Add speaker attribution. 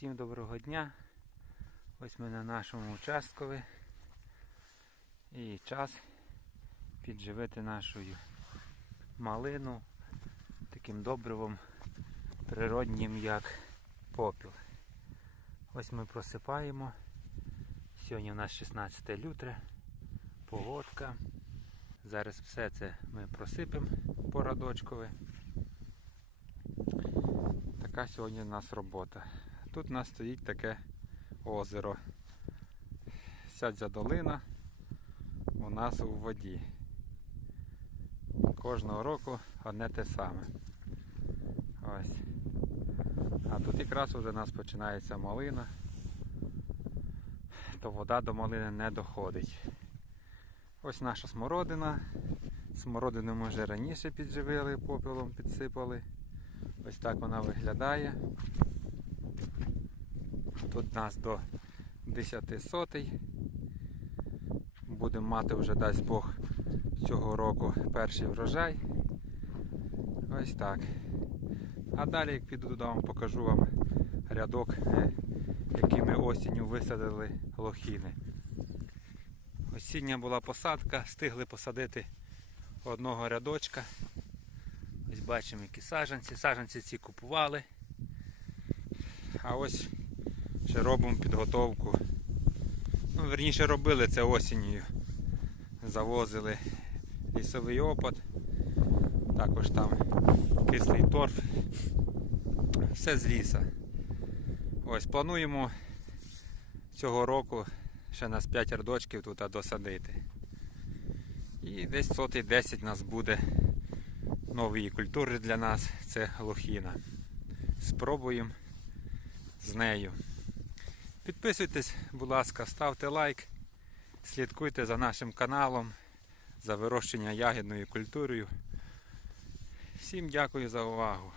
Speaker 1: Всім доброго дня. Ось ми на нашому участкові. І час підживити нашу малину таким добривом природнім, як попіл. Ось ми просипаємо. Сьогодні у нас 16 лютре, погодка. Зараз все це ми просипемо порадочкове. Така сьогодні у нас робота. Тут у нас стоїть таке озеро. Сядзя долина у нас у воді. Кожного року одне те саме. Ось. А тут якраз вже у нас починається малина, то вода до малини не доходить. Ось наша смородина. Смородину ми вже раніше підживили, попелом підсипали. Ось так вона виглядає. Тут у нас до 10 сотий. Будемо мати вже дасть Бог цього року перший врожай. Ось так. А далі, як піду додому, покажу вам рядок, е, який ми осінню висадили лохіни. Осіння була посадка, встигли посадити одного рядочка. Ось бачимо, які саджанці. Саджанці ці купували. А ось ще робимо підготовку. Ну, верніше робили це осінню. Завозили лісовий опад. Також там кислий торф. Все з ліса. Ось плануємо цього року ще нас 5 рядочків тут досадити. І десь сотий 10 нас буде нової культури для нас це лохіна. Спробуємо з нею. Підписуйтесь, будь ласка, ставте лайк, слідкуйте за нашим каналом, за вирощення ягідною культурою. Всім дякую за увагу.